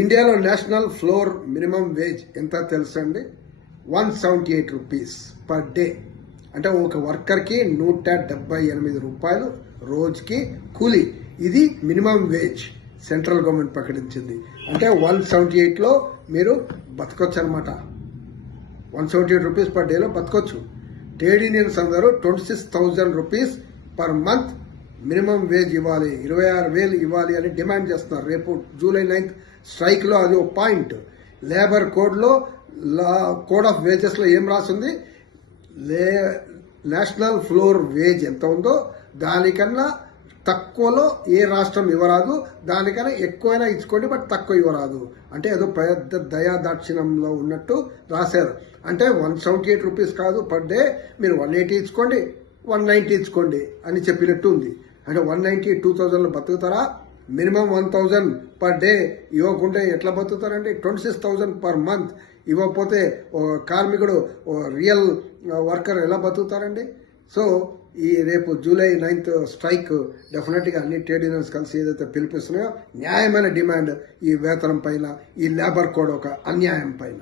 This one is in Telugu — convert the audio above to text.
ఇండియాలో నేషనల్ ఫ్లోర్ మినిమం వేజ్ ఎంత తెలుసండి? 178 రూపీస్ పర్ డే. అంటే ఒక వర్కర్కి 178 రూపాయలు రోజుకి కూలీ. ఇది మినిమం వేజ్ సెంట్రల్ గవర్నమెంట్ ప్రకటించింది. అంటే 178లో మీరు బతకొచ్చు అనమాట. 178 రూపీస్ పర్ డేలో బతకొచ్చు. ట్రేడ్ యూనియన్స్ అందరూ 26,000 rupees per month minimum wage ఇవ్వాలి, 26,000 ఇవ్వాలి అని డిమాండ్ చేస్తున్నారు. రేపు జూలై 9th స్ట్రైక్లో అది ఒక పాయింట్. లేబర్ కోడ్లో కోడ్ ఆఫ్ వేజెస్లో ఏం రాసింది? నేషనల్ ఫ్లోర్ వేజ్ ఎంత ఉందో దానికన్నా తక్కువలో ఏ రాష్ట్రం ఇవ్వరాదు, దానికన్నా ఎక్కువైనా ఇచ్చుకోండి బట్ తక్కువ ఇవ్వరాదు. అంటే ఏదో పెద్ద దయాదాక్షిణంలో ఉన్నట్టు రాశారు. అంటే 178 రూపీస్ కాదు పర్ డే, మీరు 180 ఇచ్చుకోండి, 190 ఇచ్చుకోండి అని చెప్పినట్టు ఉంది. అంటే 190 2000లో బతుకుతారా? మినిమం 1000 పర్ డే ఇవ్వకుంటే ఎట్లా బతుకుతారండి? 26,000 పర్ మంత్ ఇవ్వకపోతే కార్మికుడు రియల్ వర్కర్ ఎలా బతుకుతారండి? సో ఈ రేపు జూలై 9th స్ట్రైక్ డెఫినెట్గా అన్ని ట్రేడ్ యూనియన్స్ కలిసి ఏదైతే పిలిపిస్తున్నాయో న్యాయమైన డిమాండ్ ఈ వేతనం పైన, ఈ లేబర్ కోడ్ ఒక అన్యాయం పైన.